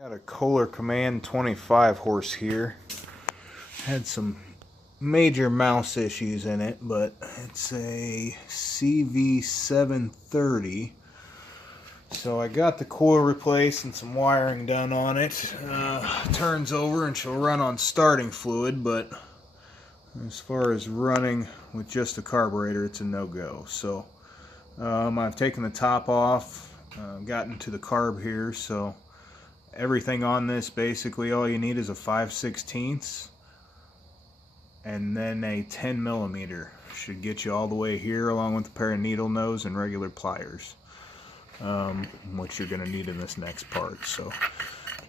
Got a Kohler Command 25 horse here. Had some major mouse issues in it, but it's a CV730. So I got the coil replaced and some wiring done on it. Turns over and she'll run on starting fluid, but as far as running with just the carburetor, it's a no-go. So I've taken the top off, gotten to the carb here, so everything on this, basically all you need is a 5/16 and then a 10 millimeter. Should get you all the way here, along with a pair of needle nose and regular pliers, which you're going to need in this next part. So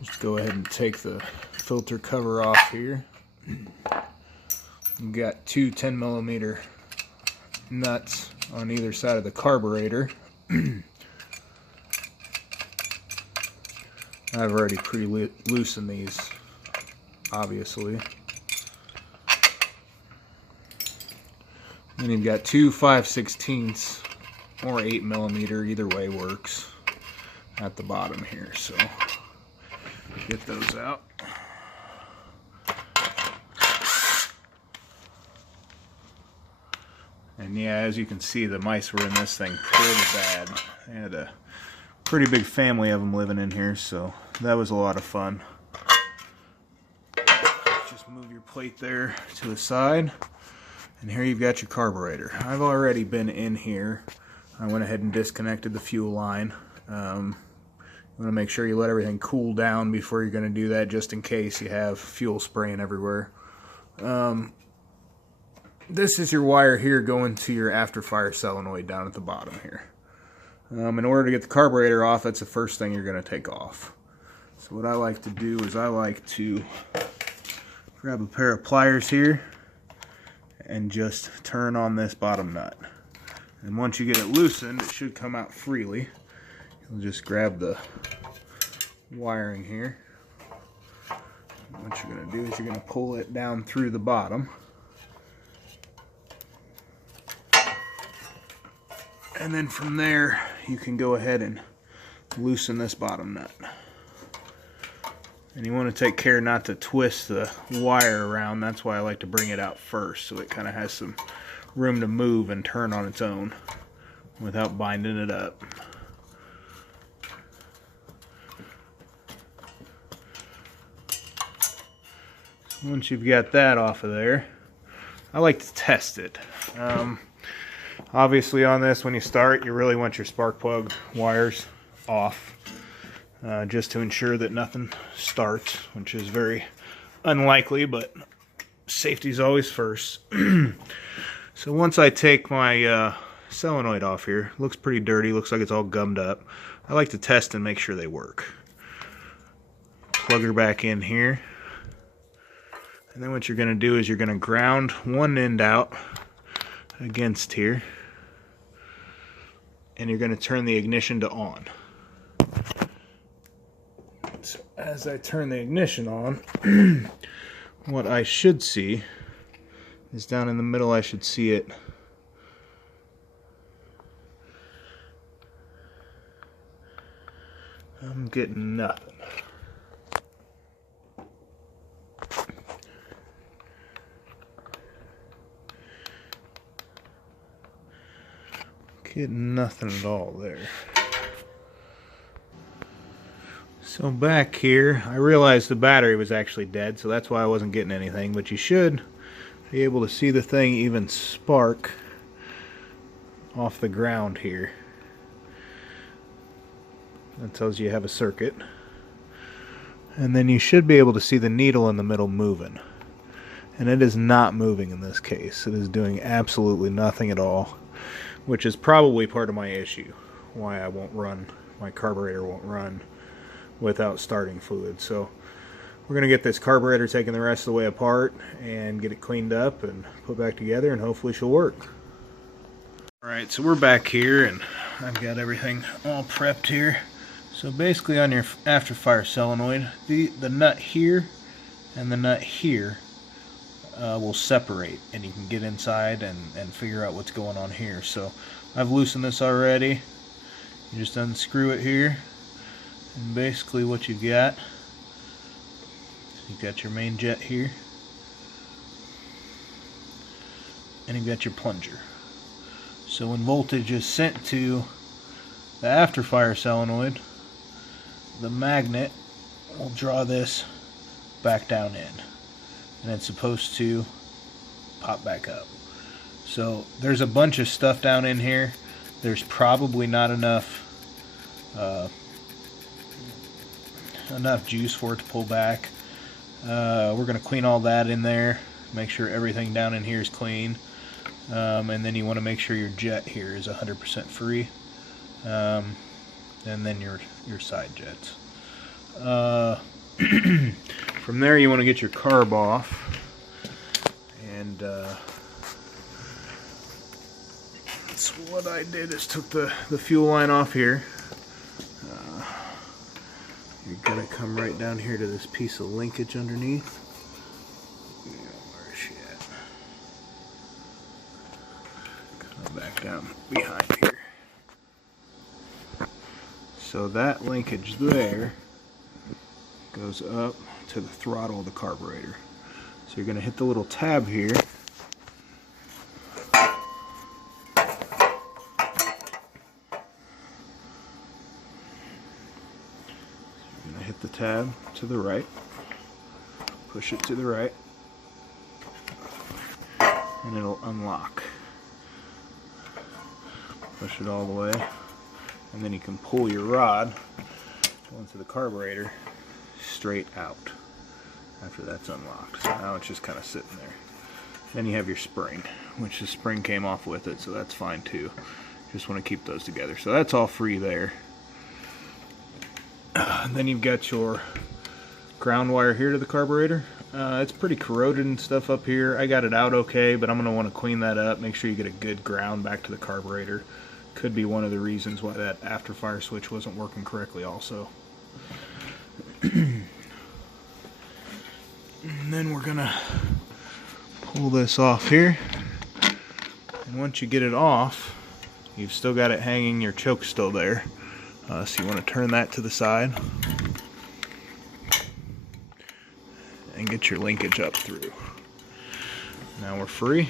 just go ahead and take the filter cover off here. You've got two 10 millimeter nuts on either side of the carburetor. I've already pre-loosened these, obviously. And you've got two 5/16 or 8 millimeter, either way works, at the bottom here. So get those out. And yeah, as you can see, the mice were in this thing pretty bad. They had a pretty big family of them living in here, so that was a lot of fun. Just move your plate there to the side, and here you've got your carburetor. I've already been in here. I went ahead and disconnected the fuel line. You want to make sure you let everything cool down before you're going to do that, just in case you have fuel spraying everywhere. This is your wire here going to your after-fire solenoid down at the bottom here. In order to get the carburetor off, that's the first thing you're going to take off. So what I like to do is I like to grab a pair of pliers here and just turn on this bottom nut. And once you get it loosened, it should come out freely. You'll just grab the wiring here. What you're going to do is you're going to pull it down through the bottom. And then from there, you can go ahead and loosen this bottom nut. And you want to take care not to twist the wire around. That's why I like to bring it out first, so it kind of has some room to move and turn on its own without binding it up. So once you've got that off of there, I like to test it. Obviously on this, when you start, you really want your spark plug wires off, just to ensure that nothing starts, which is very unlikely, but safety is always first. So once I take my solenoid off here, looks pretty dirty, looks like it's all gummed up. I like to test and make sure they work. Plug her back in here, and then what you're going to do is you're going to ground one end out against here, and you're going to turn the ignition to on. So as I turn the ignition on, what I should see is down in the middle, I should see it I'm getting nothing. Getting nothing at all there. So back here, I realized the battery was actually dead, so that's why I wasn't getting anything, but you should be able to see the thing even spark off the ground here. That tells you you have a circuit. And then you should be able to see the needle in the middle moving. And it is not moving in this case. It is doing absolutely nothing at all, which is probably part of my issue, why I won't run, my carburetor won't run without starting fluid. So we're going to get this carburetor taken the rest of the way apart and get it cleaned up and put back together, and hopefully she'll work. Alright, so we're back here and I've got everything all prepped here. So basically on your after fire solenoid, the nut here and the nut here will separate, and you can get inside and figure out what's going on here. So I've loosened this already. You just unscrew it here, and basically what you've got You've got your main jet here, and you've got your plunger. So when voltage is sent to the afterfire solenoid, the magnet will draw this back down in, and it's supposed to pop back up. So there's a bunch of stuff down in here. There's probably not enough juice for it to pull back. We're going to clean all that in there, make sure everything down in here is clean, and then you want to make sure your jet here is 100% free, and then your side jets. From there you want to get your carb off, and so what I did is took the fuel line off here. You're going to come right down here to this piece of linkage underneath. Where is she at? Come back down behind here. So that linkage there goes up to the throttle of the carburetor. So you're going to hit the little tab here. Hit the tab to the right, push it to the right, and it'll unlock. Push it all the way, and then you can pull your rod onto the carburetor straight out after that's unlocked. So now it's just kind of sitting there. Then you have your spring, which the spring came off with it, so that's fine too. Just want to keep those together. So that's all free there. Then you've got your ground wire here to the carburetor. It's pretty corroded and stuff up here. I got it out okay, but I'm going to want to clean that up, make sure you get a good ground back to the carburetor. Could be one of the reasons why that afterfire switch wasn't working correctly also. And then we're going to pull this off here. And once you get it off, you've still got it hanging, your choke's still there. So you want to turn that to the side and get your linkage up through. Now we're free.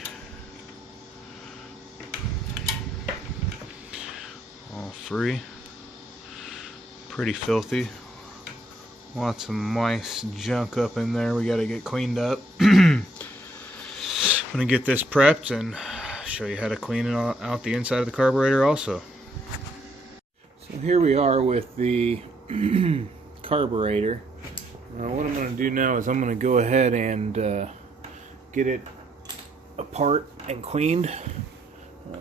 All free. Pretty filthy. Lots of mice junk up in there we got to get cleaned up. I'm going to get this prepped and show you how to clean it out the inside of the carburetor also. So here we are with the carburetor. What I'm going to do now is I'm going to go ahead and get it apart and cleaned.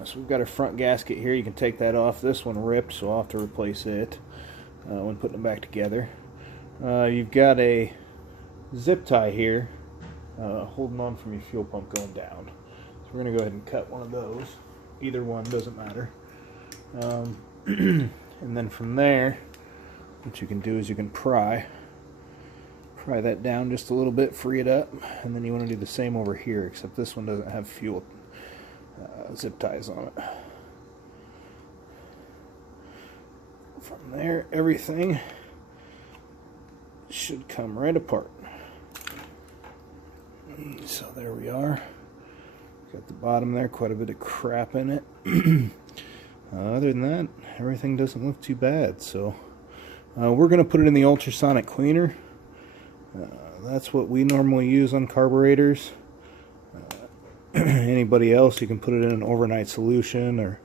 So we've got a front gasket here. You can take that off. This one ripped, so I'll have to replace it when putting it back together. You've got a zip tie here holding on from your fuel pump going down. So we're going to go ahead and cut one of those. Either one, doesn't matter. And then from there, what you can do is you can pry that down just a little bit, free it up, and then you want to do the same over here, except this one doesn't have fuel zip ties on it. From there, everything should come right apart. So there we are. Got the bottom there, quite a bit of crap in it. Other than that, everything doesn't look too bad. So we're going to put it in the ultrasonic cleaner. That's what we normally use on carburetors. Anybody else, you can put it in an overnight solution or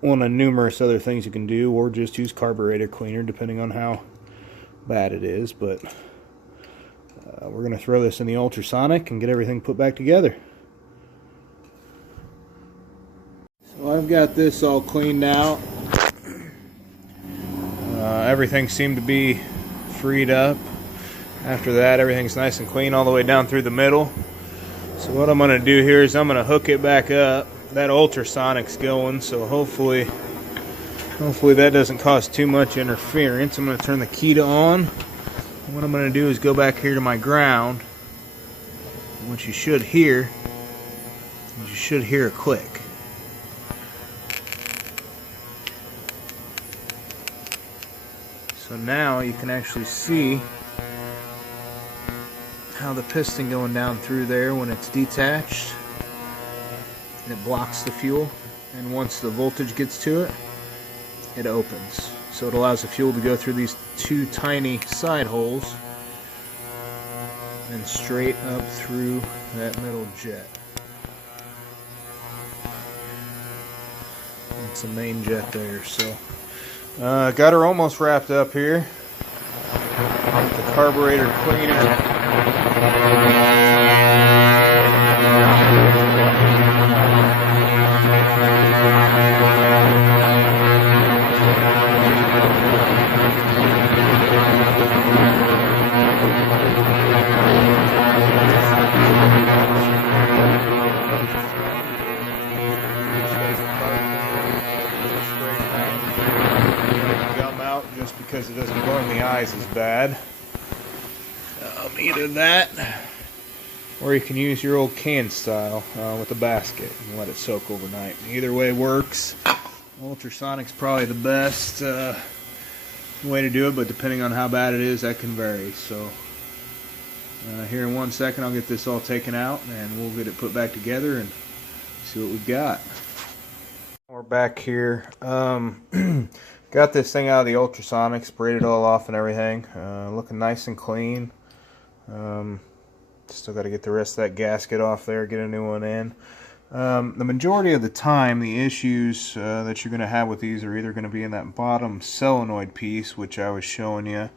one of numerous other things you can do, or just use carburetor cleaner depending on how bad it is. But we're going to throw this in the ultrasonic and get everything put back together. So I've got this all cleaned out. Everything seemed to be freed up. After that, everything's nice and clean all the way down through the middle. So what I'm going to do here is I'm going to hook it back up. That ultrasonic's going, so hopefully that doesn't cause too much interference. I'm going to turn the key to on. And what I'm going to do is go back here to my ground. And what you should hear a click. So now you can actually see how the piston going down through there, when it's detached, it blocks the fuel, and once the voltage gets to it, it opens. So it allows the fuel to go through these two tiny side holes and straight up through that middle jet. That's the main jet there. So got her almost wrapped up here. The carburetor cleaner. Just because it doesn't burn the eyes as bad. Either that, or you can use your old can style with a basket and let it soak overnight. Either way works. Ultrasonic's probably the best way to do it, but depending on how bad it is, that can vary. So here in 1 second I'll get this all taken out and we'll get it put back together and see what we've got. We're back here. Got this thing out of the ultrasonic, sprayed it all off and everything. Looking nice and clean. Still got to get the rest of that gasket off there, get a new one in. The majority of the time, the issues that you're going to have with these are either going to be in that bottom solenoid piece, which I was showing you.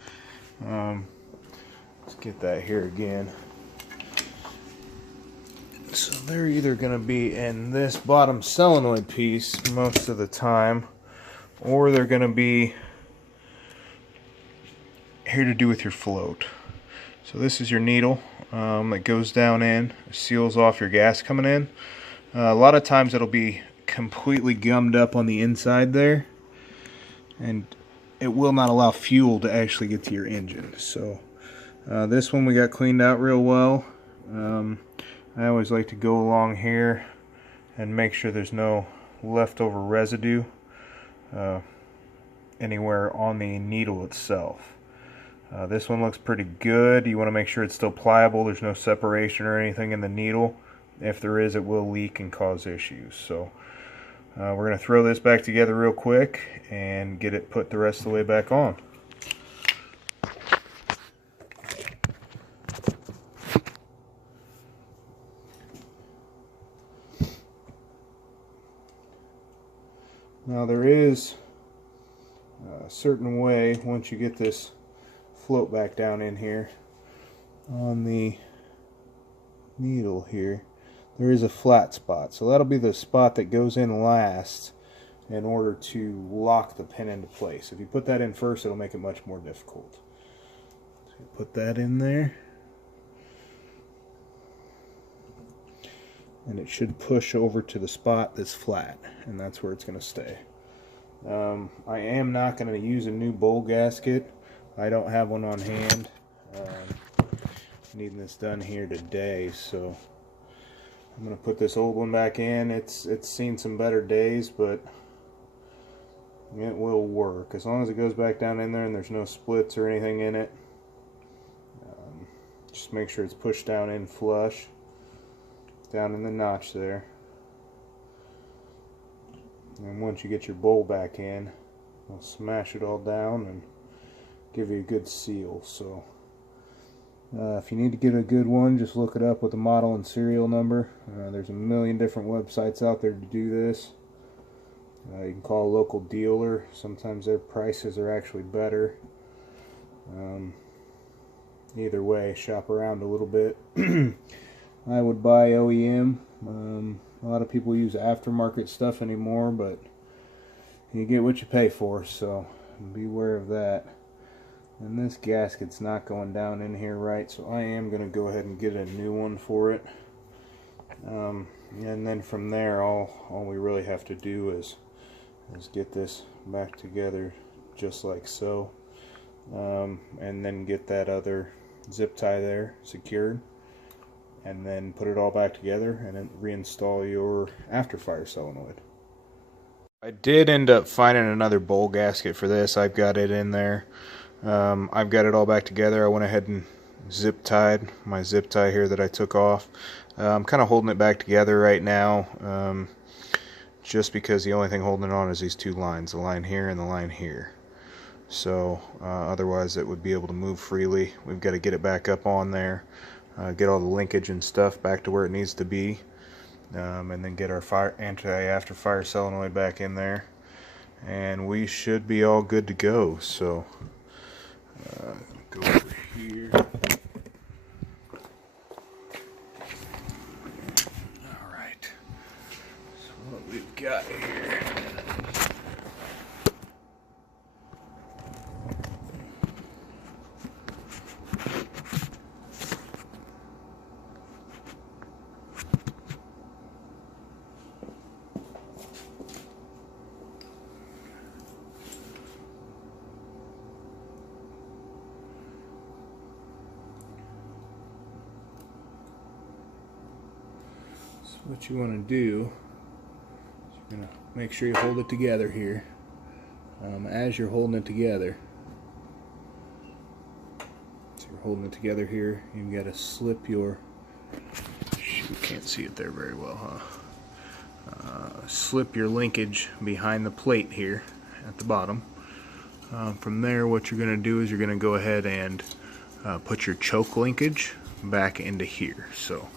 Let's get that here again. So they're either going to be in this bottom solenoid piece most of the time, or they're going to be here to do with your float. So this is your needle that goes down in, seals off your gas coming in. A lot of times it'll be completely gummed up on the inside there, and it will not allow fuel to actually get to your engine. So this one we got cleaned out real well. I always like to go along here and make sure there's no leftover residue anywhere on the needle itself. This one looks pretty good. You want to make sure it's still pliable. There's no separation or anything in the needle. If there is, it will leak and cause issues. So we're going to throw this back together real quick and get it put the rest of the way back on. Now there is a certain way, once you get this float back down in here on the needle here, there is a flat spot. So that'll be the spot that goes in last in order to lock the pin into place. If you put that in first, it'll make it much more difficult. So put that in there, and it should push over to the spot that's flat, and that's where it's going to stay. I am not going to use a new bowl gasket. I don't have one on hand. Needing this done here today, so I'm going to put this old one back in. It's seen some better days, but it will work as long as it goes back down in there and there's no splits or anything in it. Just make sure it's pushed down in flush, down in the notch there. And once you get your bowl back in, I'll smash it all down and give you a good seal. So if you need to get a good one, just look it up with the model and serial number. There's a million different websites out there to do this. You can call a local dealer. Sometimes their prices are actually better. Either way, shop around a little bit. I would buy OEM. A lot of people use aftermarket stuff anymore, but you get what you pay for, so beware of that. And this gasket's not going down in here right, so I am going to go ahead and get a new one for it. And then from there, all we really have to do is get this back together just like so, and then get that other zip tie there secured, and then put it all back together and then reinstall your afterfire solenoid. I did end up finding another bowl gasket for this. I've got it in there. I've got it all back together. I went ahead and zip tied, my zip tie here that I took off. I'm kind of holding it back together right now, just because the only thing holding it on is these two lines, the line here and the line here. So otherwise it would be able to move freely. We've got to get it back up on there, get all the linkage and stuff back to where it needs to be, and then get our anti-after fire solenoid back in there, and we should be all good to go. So go over here. Alright, so what we've got here, what you want to do is you're going to make sure you hold it together here. As you're holding it together, so you're holding it together here, you've got to slip your, shoot, can't see it there very well, huh? Slip your linkage behind the plate here at the bottom. From there, what you're going to do is you're going to go ahead and put your choke linkage back into here. So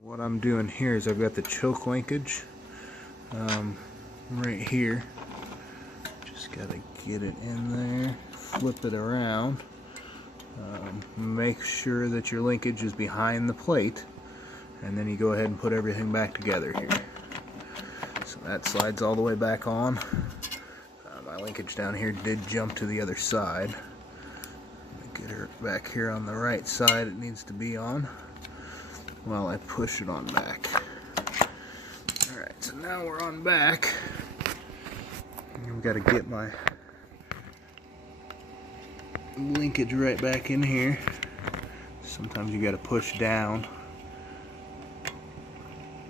what I'm doing here is I've got the choke linkage right here. Just gotta get it in there, flip it around, make sure that your linkage is behind the plate, and then you go ahead and put everything back together here. So that slides all the way back on. My linkage down here did jump to the other side. Get her back here on the right side it needs to be on while I push it on back. Alright, so now we're on back. I've got to get my linkage right back in here. Sometimes you got to push down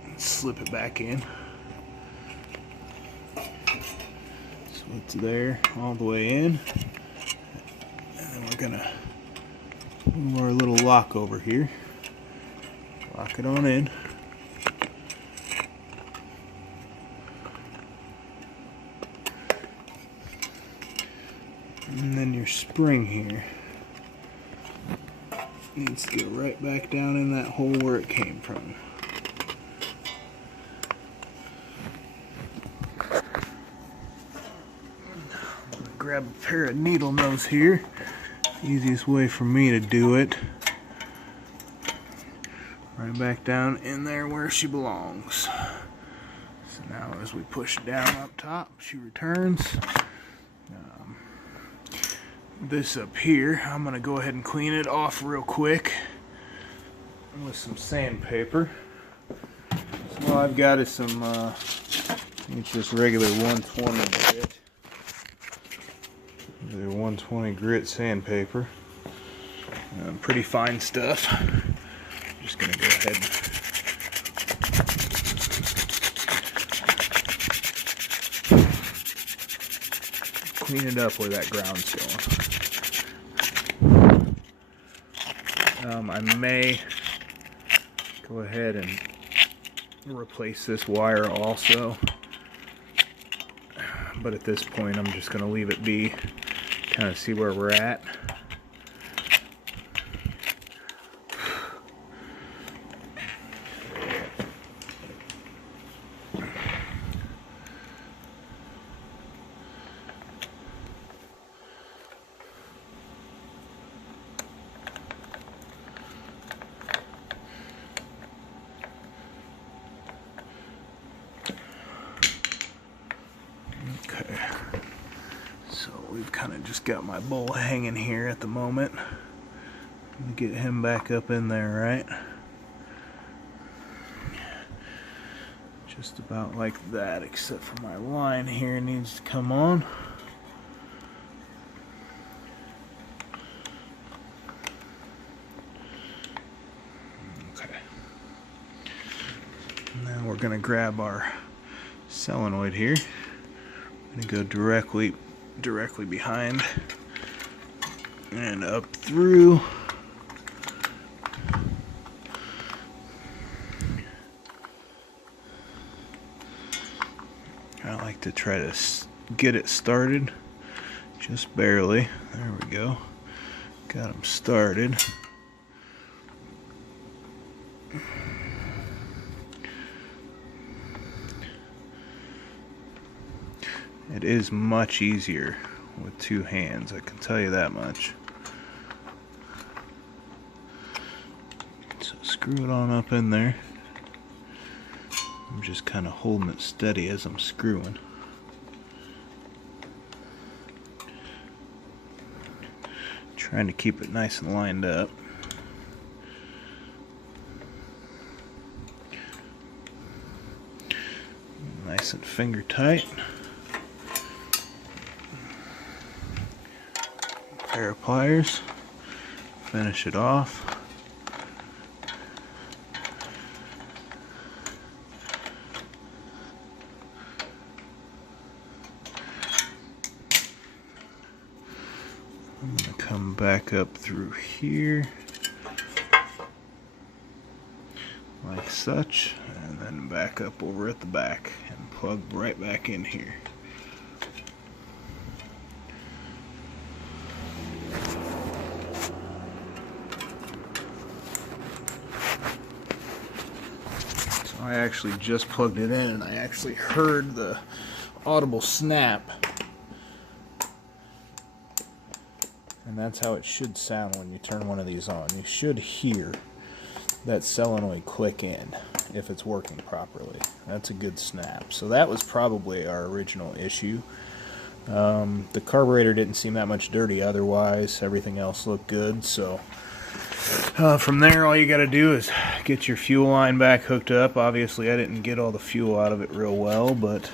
and slip it back in. So it's there all the way in. And then we're going to move our little lock over here. Lock it on in. And then your spring here needs to go right back down in that hole where it came from. I'm going to grab a pair of needle nose here. Easiest way for me to do it. Right back down in there where she belongs. So now as we push down up top, she returns. This up here, I'm going to go ahead and clean it off real quick with some sandpaper. So all I've got is some, it's just regular 120 grit. Regular 120 grit sandpaper. Pretty fine stuff. Just going to go ahead and clean it up where that ground's going. I may go ahead and replace this wire also, but at this point I'm just going to leave it be, kind of see where we're at. Okay, so we've kind of just got my bull hanging here at the moment. Let me get him back up in there, right? Just about like that, except for my line here needs to come on. Okay. Now we're going to grab our solenoid here. I'm going to go directly directly behind and up through. I like to try to get it started just barely. There we go. Got them started. It is much easier with two hands, I can tell you that much. So screw it on up in there. I'm just kind of holding it steady as I'm screwing. Trying to keep it nice and lined up. Nice and finger tight. Pair of pliers, finish it off. I'm going to come back up through here like such, and then back up over at the back and plug right back in here. I actually just plugged it in and I actually heard the audible snap. And that's how it should sound when you turn one of these on. You should hear that solenoid click in if it's working properly. That's a good snap. So that was probably our original issue. The carburetor didn't seem that much dirty otherwise. Everything else looked good. So from there, all you got to do is get your fuel line back hooked up. Obviously, I didn't get all the fuel out of it real well, but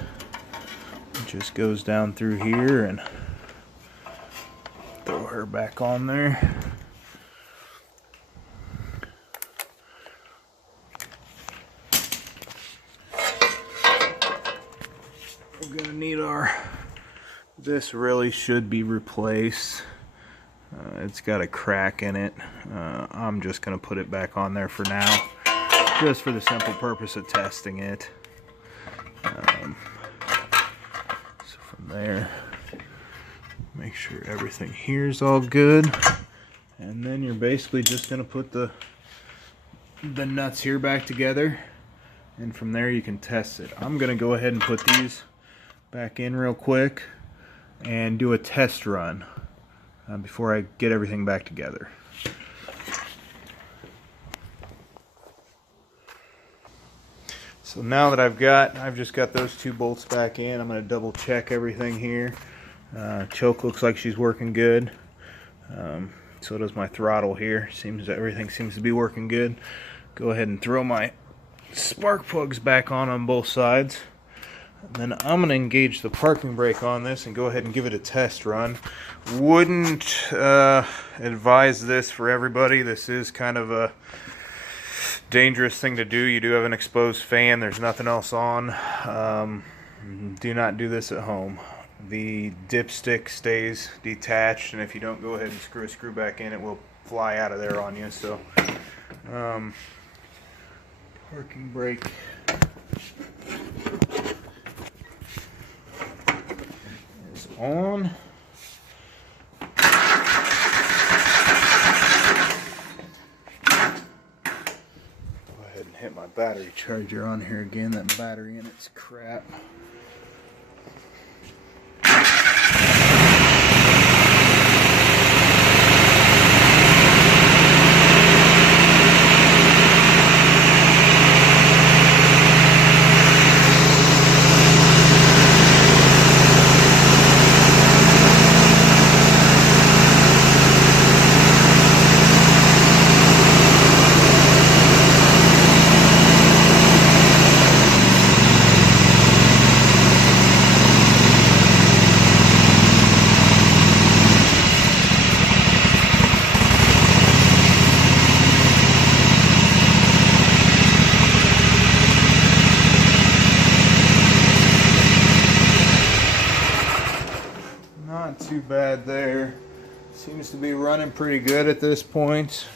it just goes down through here and throw her back on there. We're going to need this really should be replaced. It's got a crack in it. I'm just going to put it back on there for now, just for the simple purpose of testing it. So from there, make sure everything here is all good, and then you're basically just going to put the nuts here back together, and from there you can test it. I'm going to go ahead and put these back in real quick and do a test run before I get everything back together. So now that I've just got those two bolts back in, I'm going to double check everything here. Choke looks like she's working good. So does my throttle here. Everything seems to be working good. Go ahead and throw my spark plugs back on both sides. And then I'm going to engage the parking brake on this and go ahead and give it a test run. Wouldn't advise this for everybody. This is kind of a dangerous thing to do. You do have an exposed fan. There's nothing else on. Do not do this at home. The dipstick stays detached, and if you don't go ahead and screw a screw back in, it will fly out of there on you. So parking brake is on. Hit my battery charger on here again. That battery in it's crap. Not too bad there. Seems to be running pretty good at this point.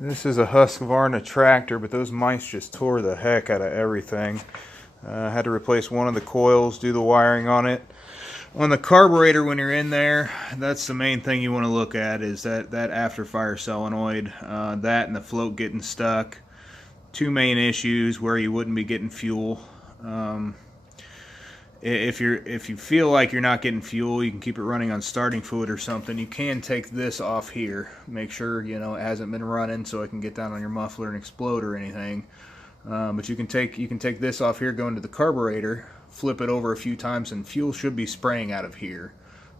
This is a Husqvarna tractor, but those mice just tore the heck out of everything. I had to replace one of the coils, do the wiring on it. On the carburetor, when you're in there, that's the main thing you want to look at, is that after fire solenoid. That and the float getting stuck. Two main issues where you wouldn't be getting fuel. If you feel like you're not getting fuel, you can keep it running on starting fluid or something. You can take this off here. Make sure it hasn't been running, so it can get down on your muffler and explode or anything. But you can take this off here, go into the carburetor, flip it over a few times, and fuel should be spraying out of here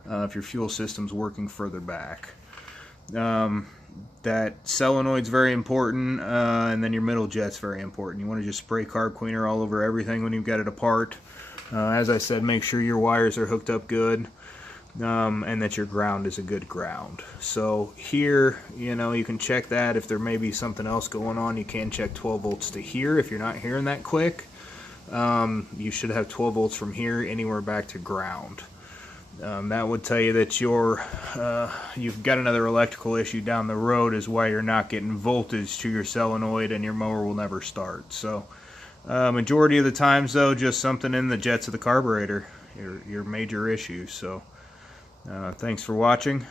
if your fuel system's working further back. That solenoid's very important, and then your middle jet's very important. You want to just spray carb cleaner all over everything when you've got it apart. As I said, make sure your wires are hooked up good, and that your ground is a good ground. So here, you can check that. If there may be something else going on, you can check 12 volts to here. If you're not hearing that quick, you should have 12 volts from here anywhere back to ground. That would tell you that you've got another electrical issue down the road, is why you're not getting voltage to your solenoid and your mower will never start. So majority of the times, though, just something in the jets of the carburetor, your major issue. So thanks for watching.